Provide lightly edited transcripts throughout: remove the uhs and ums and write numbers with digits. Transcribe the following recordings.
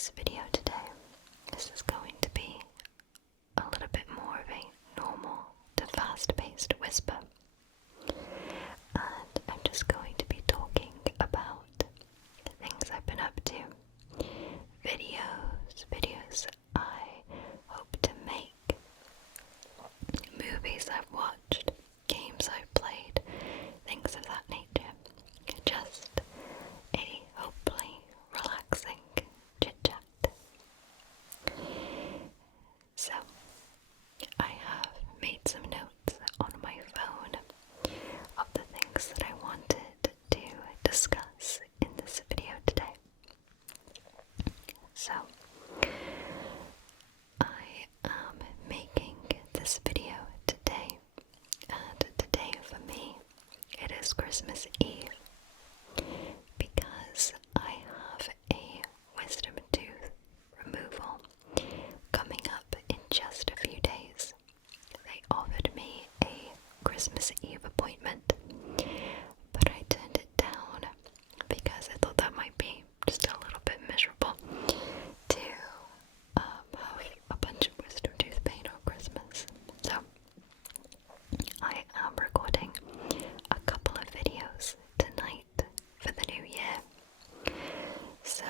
this video today, this is going to be a little bit more of a normal to fast-paced whisper. And I'm just going to be talking about the things I've been up to, videos I hope to make, movies I've watched, games I've played, things of that nature. Just a hopefully relaxing chit-chat. So, I have made some notes on my phone of the things that I wanted to discuss in this video today. So, I am making this video today, and today for me, it is Christmas Eve, because I have a wisdom tooth removal coming up in just a few days. They offered me a Christmas Eve appointment, but I turned it down because I thought that might be just a little bit miserable to have a bunch of wisdom tooth pain on Christmas. So I am recording a couple of videos tonight for the new year, so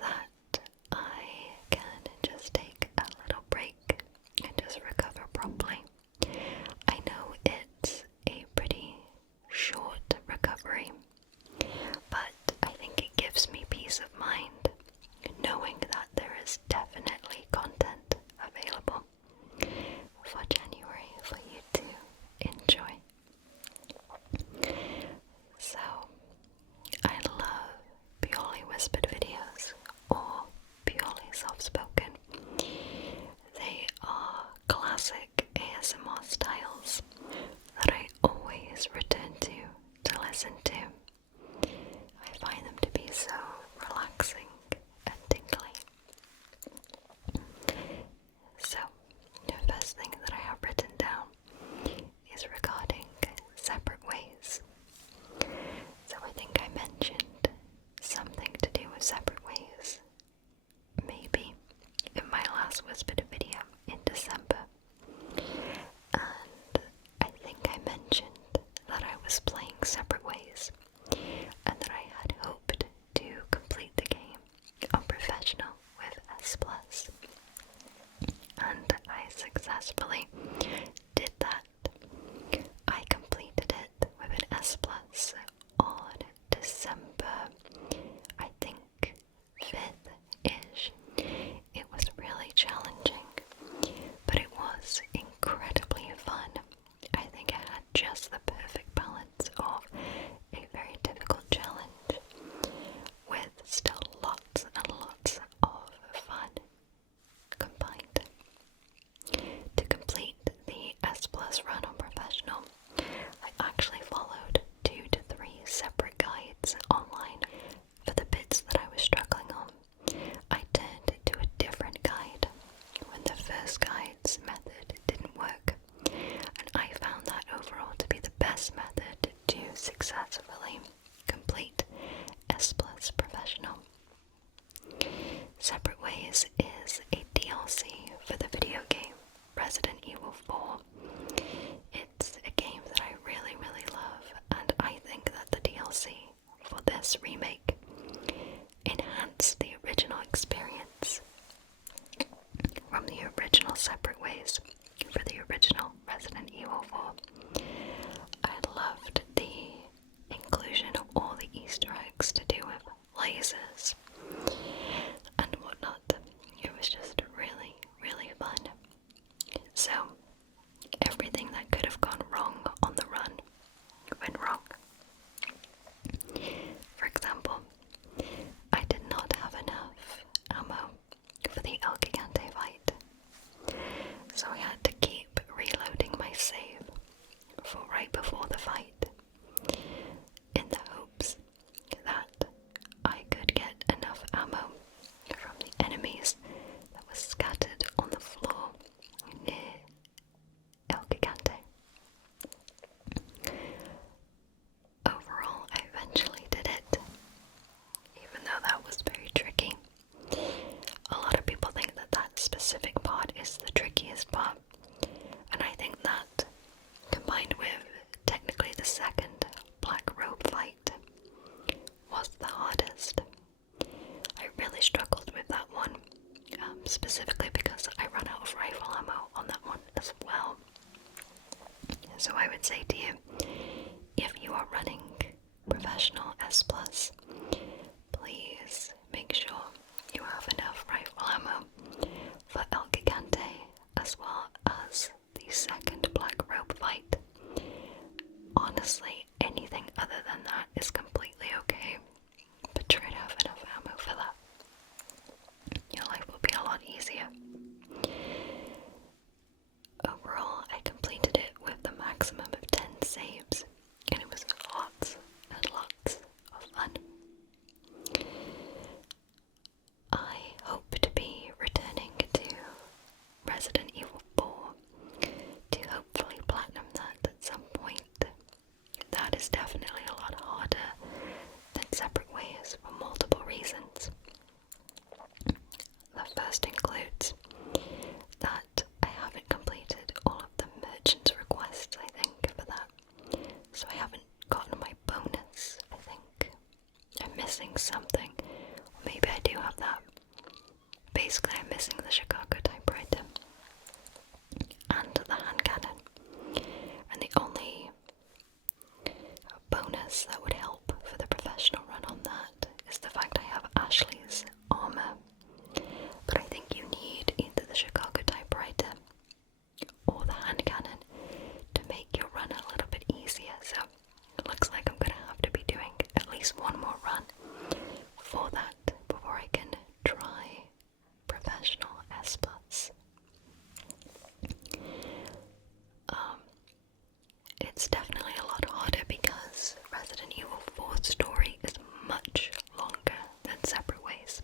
that I can just take a little break and just recover properly. I know it's a pretty short recovery, but I think it gives me peace of mind knowing that there is definitely content available for January for you to enjoy. So, I love purely whispered videos or purely soft-spoken. They are classic ASMR styles that I always return to listen to. I find them to be so relaxing and tingly. So, the first thing that I have written down is regarding separate ways. So I think I mentioned something to do with separate ways, maybe in my last whispered video in December. And I think I mentioned that I was playing Separate Ways and that I had hoped to complete the game on Professional with S+. And I successfully did that. I completed it with an S+ on December, I think 5th-ish. It was really challenging, but it was incredibly fun. I think I had just the perfect balance of a very difficult challenge with still lots and lots of fun combined. To complete the S+ run on Professional, I actually followed 2 to 3 separate guides online. For the bits that I was struggling on, I turned to a different guide when the first guide's method didn't work, and I found that overall to be the best method to successfully complete S+ Professional. Separate Ways is a DLC for the video game Resident Evil 4. It's a game that I really, really love, and I think that the DLC for this remake enhanced the original experience from the original Separate Ways for the original Resident Evil 4. I loved the inclusion of all the Easter eggs to do with lasers and whatnot. It was just really, really fun. So, everything that could have gone wrong on the run went wrong. For example, I did not have enough ammo for the El Gigante fight, so I had to keep reloading my save for right before the fight, in the hopes that I could get basically I'm missing the Chicago typewriter and the hand cannon. And the only bonus that would help for the professional run on that is the fact I have Ashley's armor. But I think you need either the Chicago typewriter or the hand cannon to make your run a little bit easier. So it looks like I'm gonna have to be doing at least one more run for that before I can try professional S+. It's definitely a lot harder because Resident Evil 4's story is much longer than Separate Ways.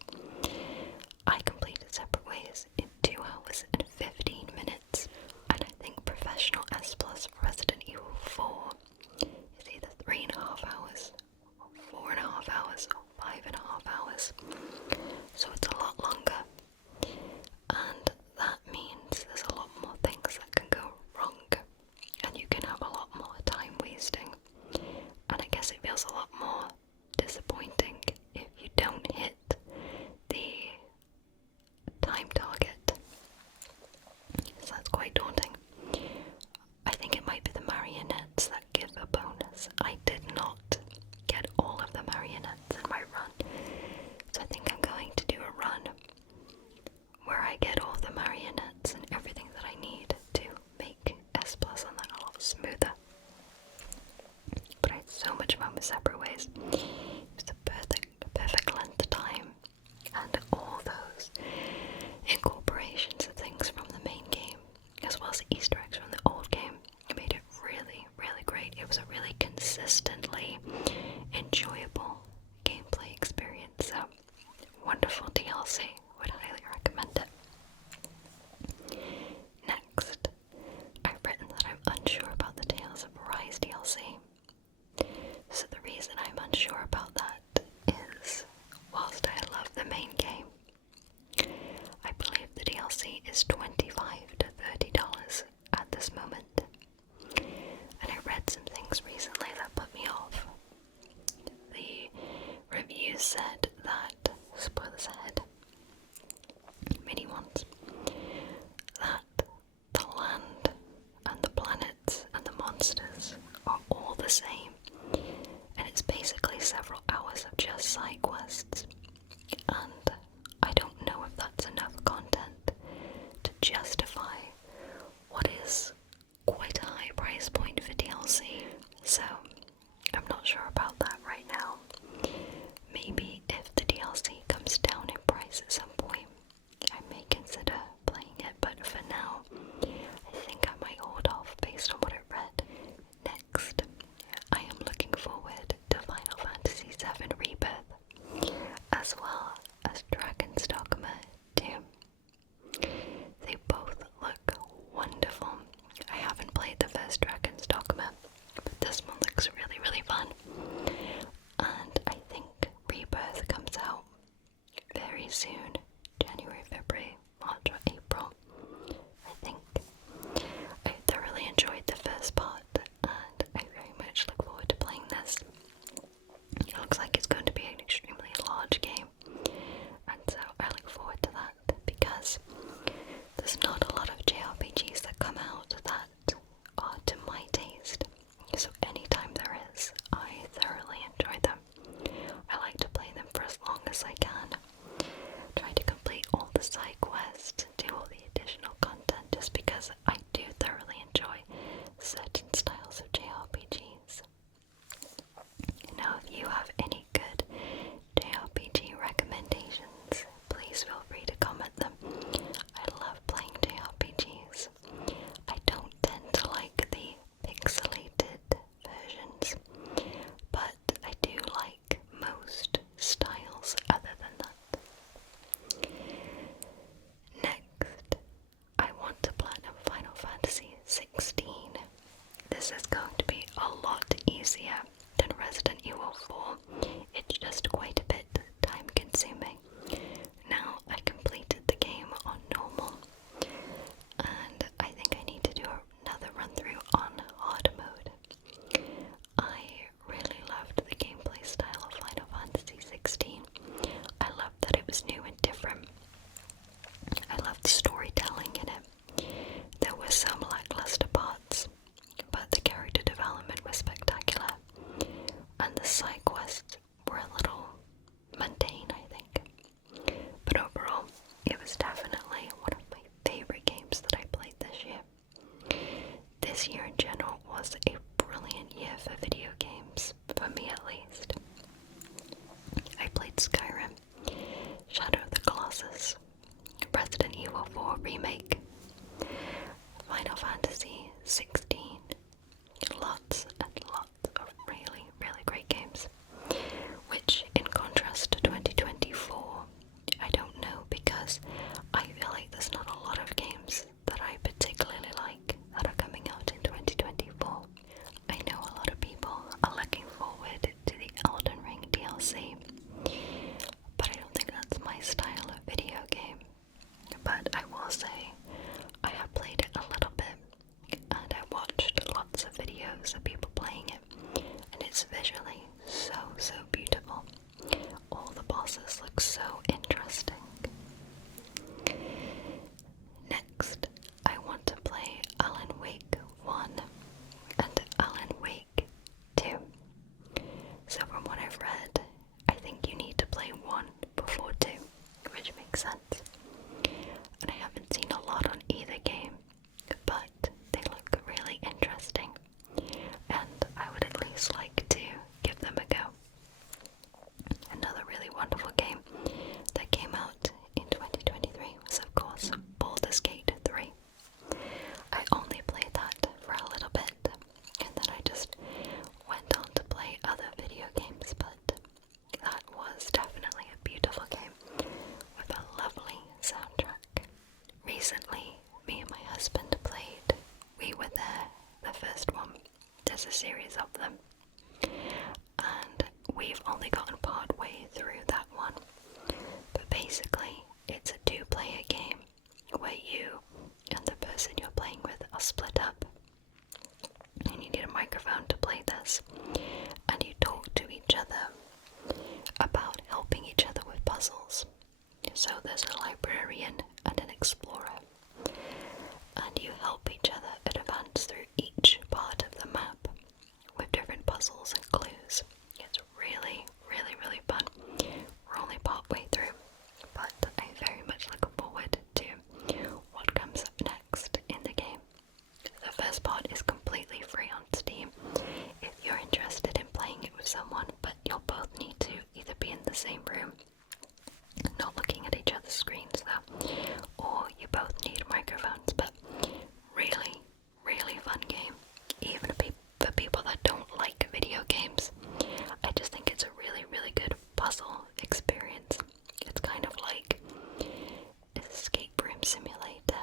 I completed Separate Ways in 2 hours and 15 minutes, and I think Professional S+ for Resident Evil 4 is either 3.5 hours, or 4.5 hours, or 5.5 hours. So it's a lot longer, and that means there's a lot more things that can go wrong, and you can have a lot more time wasting. And I guess it feels a lot more disappointing if you don't hit the time target. So that's quite daunting. I think it might be the marionettes that give a bonus. I did not get all of the marionettes in my run, so I think I'm going to do a run where I get all the marionettes and everything that I need to make S+ on that a lot smoother. But I had so much fun with Separate Ways. It was the perfect length of time, and all those incorporations of things from the main game, as well as Easter eggs from the old game, it made it really, really great. It was a really consistently enjoyable gameplay experience. So, wonderful DLC. Would highly recommend it. Next, I've written that I'm unsure about the Tales of Arise DLC. So the reason I'm unsure about that is, whilst I love the main game, I believe the DLC is $25 to $30 at this moment. And I read some things recently that put me off. The reviews said that, spoilers ahead, mini ones, that the land and the planets and the monsters are all the same, and it's basically several hours of just side quests, and I don't know if that's enough content to justify what is quite a high price point for DLC. So I'm not sure about that right now. Maybe if the DLC comes down in price at some point, I may consider playing it, but for now, I think I might hold off based on what I read. Next, I am looking forward to Final Fantasy VII Rebirth, as well as Dragon's Dogma 2. They both look wonderful. I haven't played the first Dragon's Dogma, but this one looks really, really fun. And I think Rebirth comes out very soon, January, February, March or April, I think. I thoroughly enjoyed the first part, and I very much look forward to playing this. It looks like it's going to be an extremely large game, and so I look forward to that, because there's not a lot of JRPGs that come out that are to my taste. So anytime there is, I thoroughly enjoy them. I like to play them for as long as I can. Try to complete all the side quests, do all the additional content, just because I do thoroughly enjoy certain styles of JRPGs. Now, if you have any good JRPG recommendations, please feel free to comment them. I love playing JRPGs. I don't tend to like the pixelated versions, but I do like most styles other than or remake. Final Fantasy 16. Lots and lots of really, really great games. Which, in contrast to 2024, I don't know, because I feel like there's not a lot of games that I particularly like that are coming out in 2024. I know a lot of people are looking forward to the Elden Ring DLC, but I don't think that's my style of video game. But I will say, I have played it a little bit, and I watched lots of videos of people playing it, and it's visually so, so beautiful. All the bosses look so interesting. Next, I want to play Alan Wake 1 and Alan Wake 2. So from what I've read, I think you need to play 1 before 2, which makes sense. And I haven't seen a lot on either game, but they look really interesting, and I would at least like to give them a go. Another really wonderful game that came out in 2023 was, of course, Baldur's Gate 3. I only played that for a little bit, and then I just went on to play other video games, but that was definitely a beautiful game with a lovely soundtrack. Recently, me and my husband played We Were There, the first one. There's a series of them, and we've only gotten part way through that one. But basically, it's a 2-player game where you and the person you're playing with are split up, and you need a microphone to play this, and you talk to each other about helping each other with puzzles. So there's a librarian and an explorer, and you help each other advance through each part of the map with different puzzles and clues. It's really, really, really fun. We're only part way through, but I very much look forward to what comes up next in the game. The first part is completely free on Steam if you're interested in playing it with someone, but you'll both need to either be in the same room, not looking at each other's screens though, or you both need microphones. But really, really fun game, even for people that don't like video games. I just think it's a really, really good puzzle experience. It's kind of like Escape Room Simulator.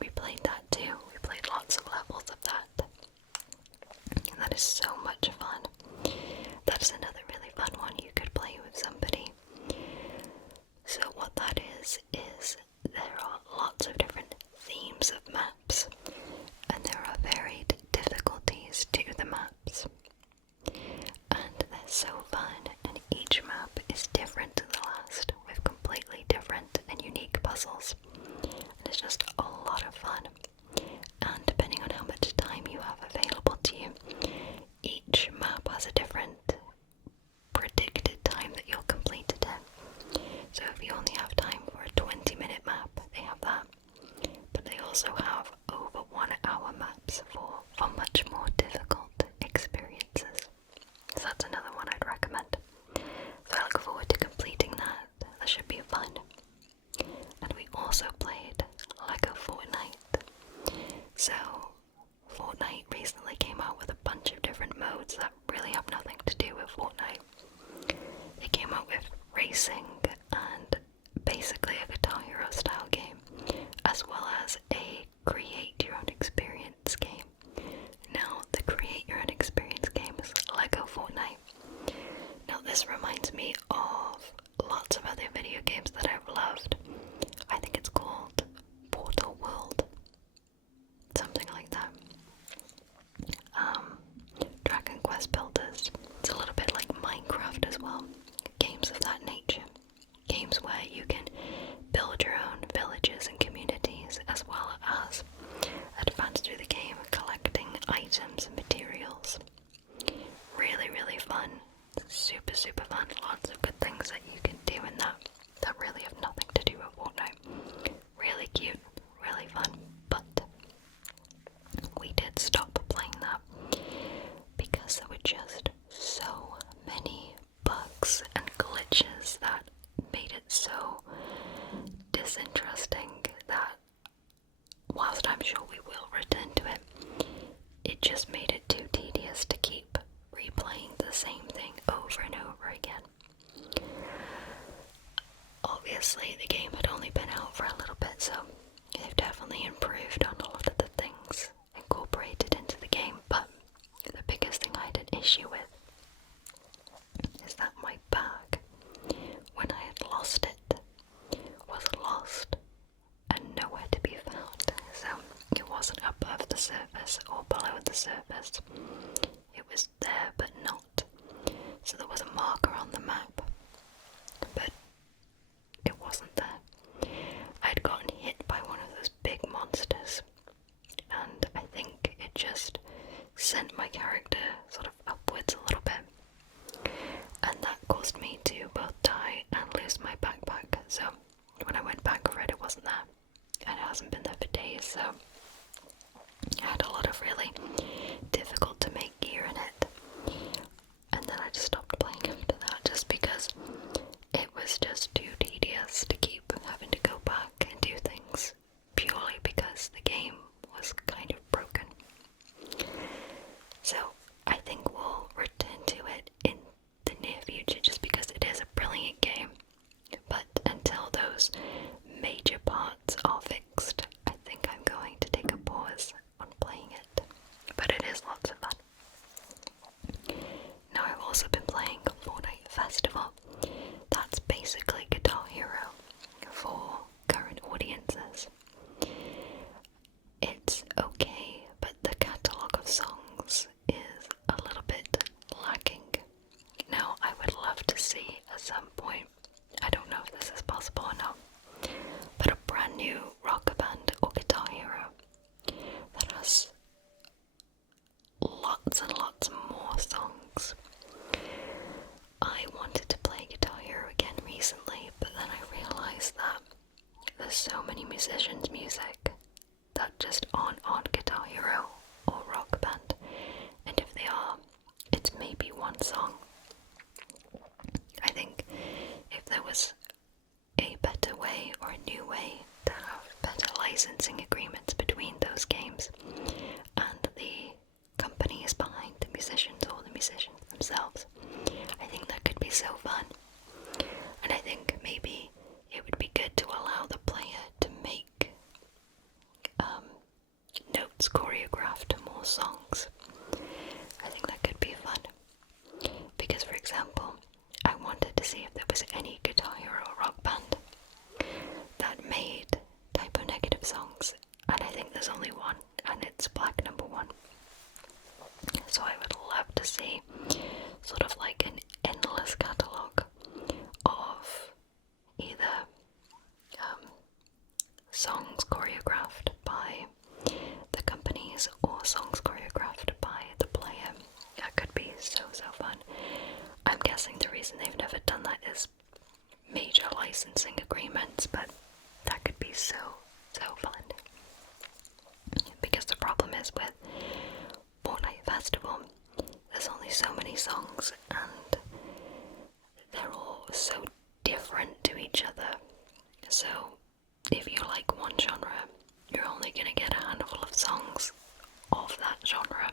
We played that too. We played lots of levels of that, and that is so much fun. That's another really fun one you could play with somebody. So what that is there are lots of different themes of maps, and there are varied difficulties to the maps. And they're so fun, and each map is different to the last, with completely different and unique puzzles. And it's just a lot of fun. And depending on how much time you have available to you, each map has a different predicted time that you'll complete it in. So if you only have time for a 20-minute map, they have that. But they also have over 1-hour maps for much more difficult experiences. So that's another one I'd recommend. So I look forward to completing that. That should be fun. And we also played Lego Fortnite. So Fortnite recently came out with a bunch of different modes that really have nothing to do with Fortnite. They came out with racing and basically a Guitar Hero style game, as well as a create your own experience game. Now, the create your own experience game is Lego Fortnite. Now, this reminds me of lots of other video games that I've loved. I think it's called Portal World, something like that. Dragon Quest Builders. It's a little bit like Minecraft as well. Games of that nature. Games where you can build your own villages and communities, as well as advance through the game collecting items and materials. Really, really fun. Super, super fun. Lots of good things that you can do in that really have nothing to do with Fortnite. Really cute, really fun, but we did stop playing that because there were just so many bugs and glitches that made it so disinteresting that it just made it too tedious to keep replaying the same thing over and over again. Obviously, the game had only been out for a little bit, so they've definitely improved on a lot of the things incorporated into the game, but the biggest thing I had an issue with is that my bag, when I had lost it, was lost and nowhere to be found. So it wasn't above the surface or below the surface. It was there but not. So there was a marker on the map, but it wasn't there. I'd gotten hit by one of those big monsters, and I think it just sent my character sort of upwards a little bit, and that caused me to both die and lose my backpack. So when I went back for it, it wasn't there, and it hasn't been there for days, so I had a lot of really difficult to make gear in it, and then I just stopped playing after that, just because it was just too tedious to keep having to go back and do things, purely because the game was kind of broken. So I think we'll return to it in the near future, just because it is a brilliant game. But until those major parts are fixed, I think I'm going to take a pause on playing it. But it is lots of fun. Now I've also been playing Fortnite Festival. That's basically Guitar Hero for current audiences. It's okay, but the catalogue of songs is a little bit lacking. Now, I would love to see at some point, I don't know if this is possible or not, but a brand new rock band or Guitar Hero that has lots and lots more songs. I wanted to play Guitar Hero again recently, but then I realised that there's so many musicians' music that just aren't on Guitar Hero or Rock Band, and if they are, it's maybe one song. I think if there was a better way or a new way to have better licensing agreements between those games and the companies behind the musicians or the musicians themselves, I think that could be so fun. And I think maybe it would be good to allow the player to make notes choreographed to more songs. I think that could be fun. Because, for example, I wanted to see if there was any Guitar Hero or Rock Band that made Typo Negative songs, and I think there's only one, and it's Black Number One. So I would love to see sort of like an endless catalogue of either songs choreographed by the companies or songs choreographed by the player. That could be so fun. I'm guessing the reason they've never done that is major licensing agreements, but that could be so fun. Because the problem is with Fortnite Festival, there's only so many songs and they're all so different to each other. So if you like one genre, you're only going to get a handful of songs of that genre.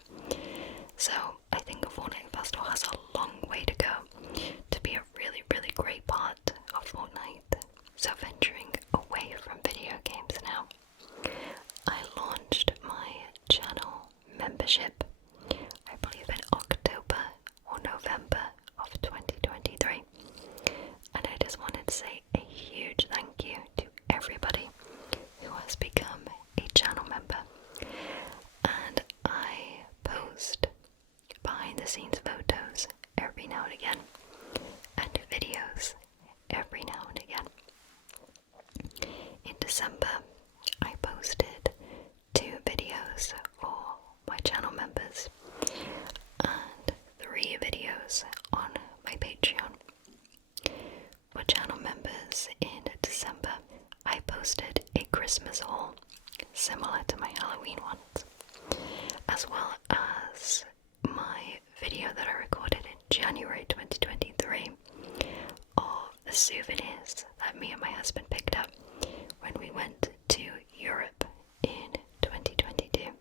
So I think Fortnite Festival has a long way to go to be a really, really great part of Fortnite. So venturing away from video games now, I launched my channel membership, I believe in October or November of 2023. And I just wanted to say a huge thank you to everybody who has become a channel member. And I post behind the scenes photos every now and again, and videos every now and again. In December, I posted 2 videos for my channel members and 3 videos on my Patreon. For channel members in December, I posted a Christmas haul similar to my Halloween ones, as well as my video that I recorded in January 2023 of the souvenirs that me and my husband picked up when we went to Europe in 2022.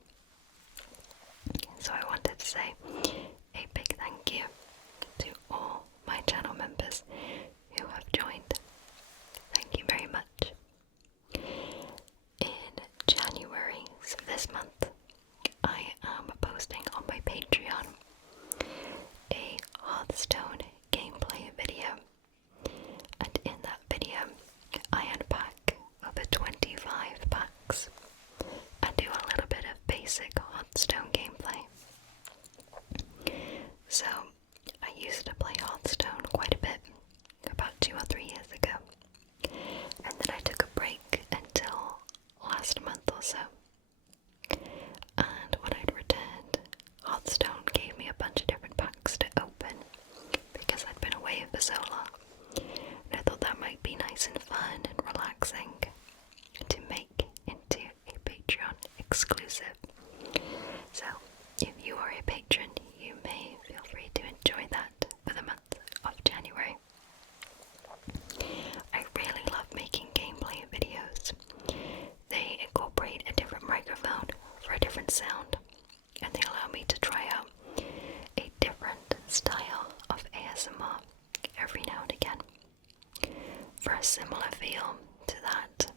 similar feel to that,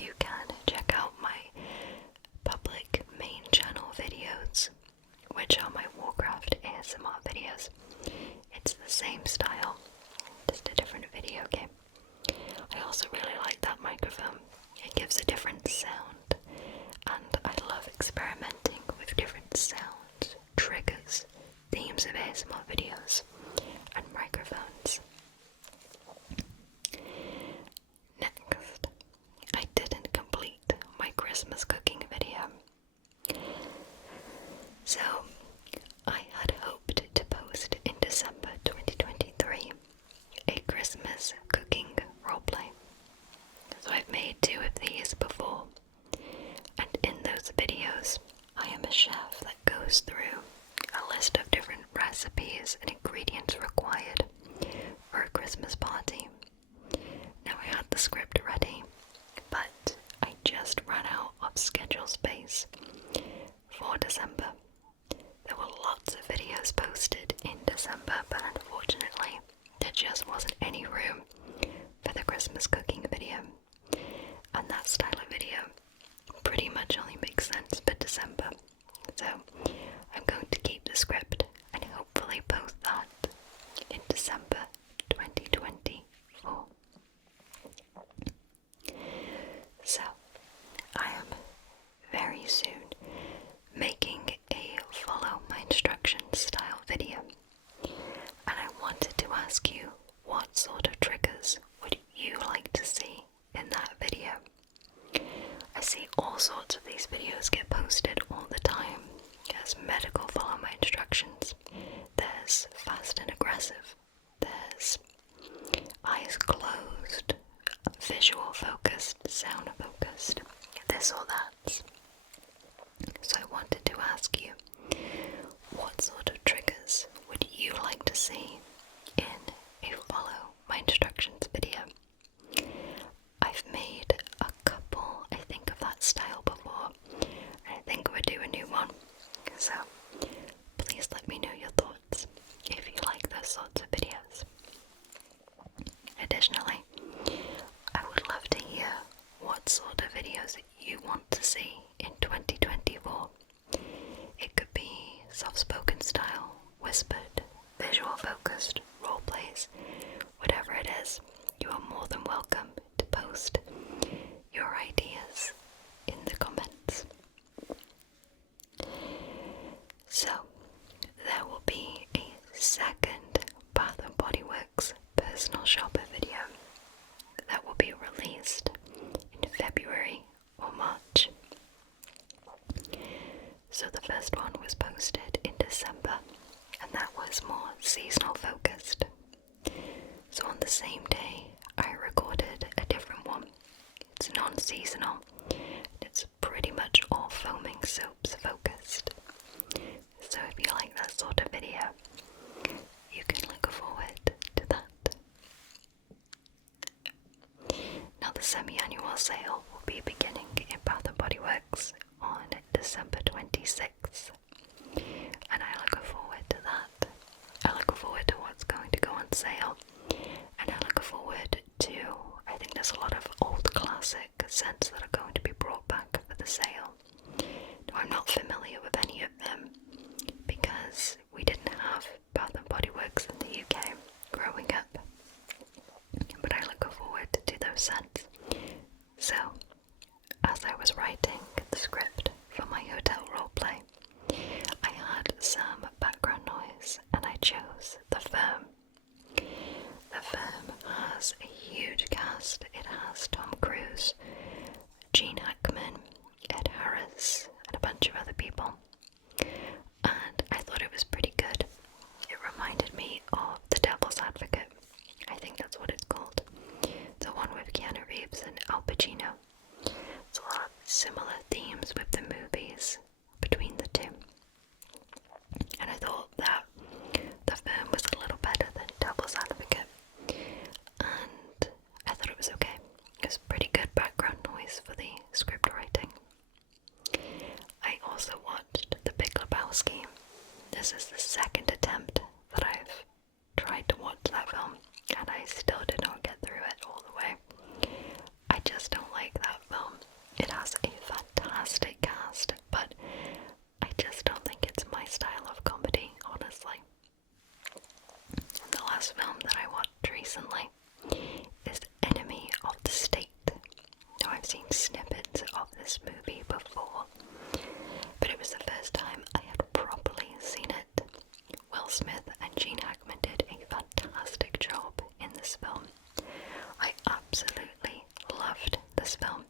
you can check out my public main channel videos, which are my Warcraft ASMR videos. It's the same style, just a different video game. I also really like that microphone. It gives a different sound, and I love experimenting with different sounds, triggers, themes of ASMR videos, and microphones. Next, I didn't complete my Christmas cooking video. So, I had hoped to post in December 2023 a Christmas cooking roleplay. So I've made 2 of these before, and in those videos I am a chef that goes through a list of different recipes and ingredients required for a Christmas party. Now I had the script ready, but I just ran out of schedule space for December. There were lots of videos posted in December, but unfortunately there just wasn't any room for the Christmas cooking video. And that style of video pretty much only makes sense for December. So I'm going to keep the script and hopefully post that in December 2024. So I am very soon making a follow my instructions style video, and I wanted to ask you, what sort of triggers would you like to see in that video? I see all sorts of these videos get posted all the time. There's medical follow my instructions, there's fast and aggressive, there's eyes closed, visual focused, sound focused, this or that. So I wanted to ask you, what sort of triggers would you like to see in a follow my instructions video? I've made a couple, I think, of that style before, and I think we'll do a new one. So please let me know your thoughts if you like those sorts of videos. Additionally, I would love to hear what sort of videos you want to see in 2024. It could be soft-spoken style, whispered, visual focused, role plays, whatever it is. You are more than welcome to post your ideas in the comments. So, there will be a second Bath & Body Works personal shopper video that will be released in February or March. So the first one was posted in December, and that was more seasonal focused. So on the same day, I recorded a different one. It's non-seasonal, and it's pretty much all foaming soaps focused. So if you like that sort of video, you can look forward to that. Now the semi-annual sale will be beginning in Bath & Body Works on December 26th, and I look forward to that. I look forward to what's going to go on sale, and I look forward to, I think there's a lot of old classic scents that are going to be brought back for the sale. Now I'm not familiar with any of them because we didn't have Bath & Body Works in the UK growing up, but I look forward to those scents. So, as I was writing the script for my hotel roleplay, I had some background noise and I chose The Firm. The Firm has a huge cast. It has Tom Cruise, Gene Hackman, Ed Harris, and a bunch of other people. And I thought it was pretty good. It reminded me of The Devil's Advocate. I think that's what it's called. The one with Keanu Reeves and Al Pacino. It's a lot of similar themes with the movies between the two. And I thought that The Firm was a little better than Devil's Advocate. And I thought it was okay. It was pretty good background noise for the script writing. I also watched The Big Lebowski. This is the second attempt that I've tried to watch that film, and I still did not get through it all the way. this movie before, but it was the first time I had properly seen it. Will Smith and Gene Hackman did a fantastic job in this film. I absolutely loved this film.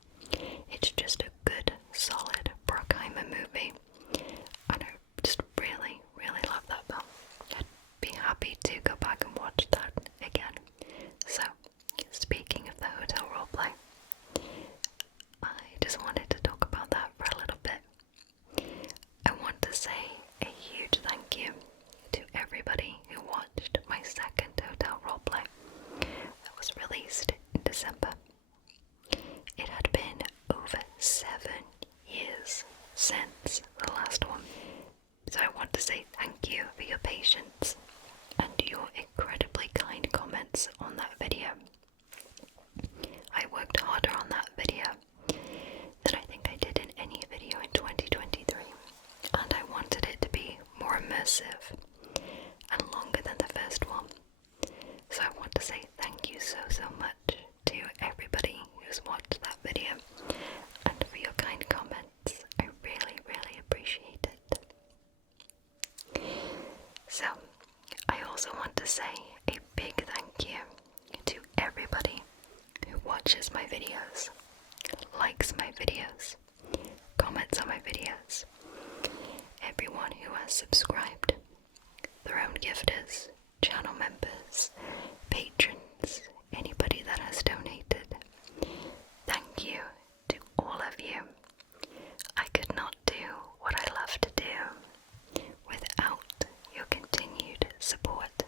It's just a good, solid Bruckheimer movie, and I just really, really love that film. I'd be happy to go back and watch that again. So, speaking of the hotel roleplay, I just wanted to talk about that for a little bit. I want to say a huge thank you to everybody who watched my second hotel roleplay that was released in December. It had been over 7 years since the last one, so I want to say thank you for your patience and your incredibly kind comments on that video. I worked harder on that video than I think I did in any video in 2023, and I wanted it to be more immersive and longer than the first one. So I want to say thank you so much to everybody who's watched that video and for your kind comments. I really, really appreciate it. So I also want to say a big thank you to everybody who watches my videos, likes my videos, comments on my videos, everyone who has subscribed, their own gifters, channel members, patrons, anybody that has donated. Thank you to all of you. I could not do what I love to do without your continued support.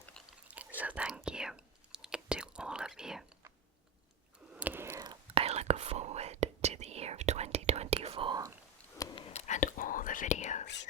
So thank you to all of you. I look forward to the year of 2024 and all the videos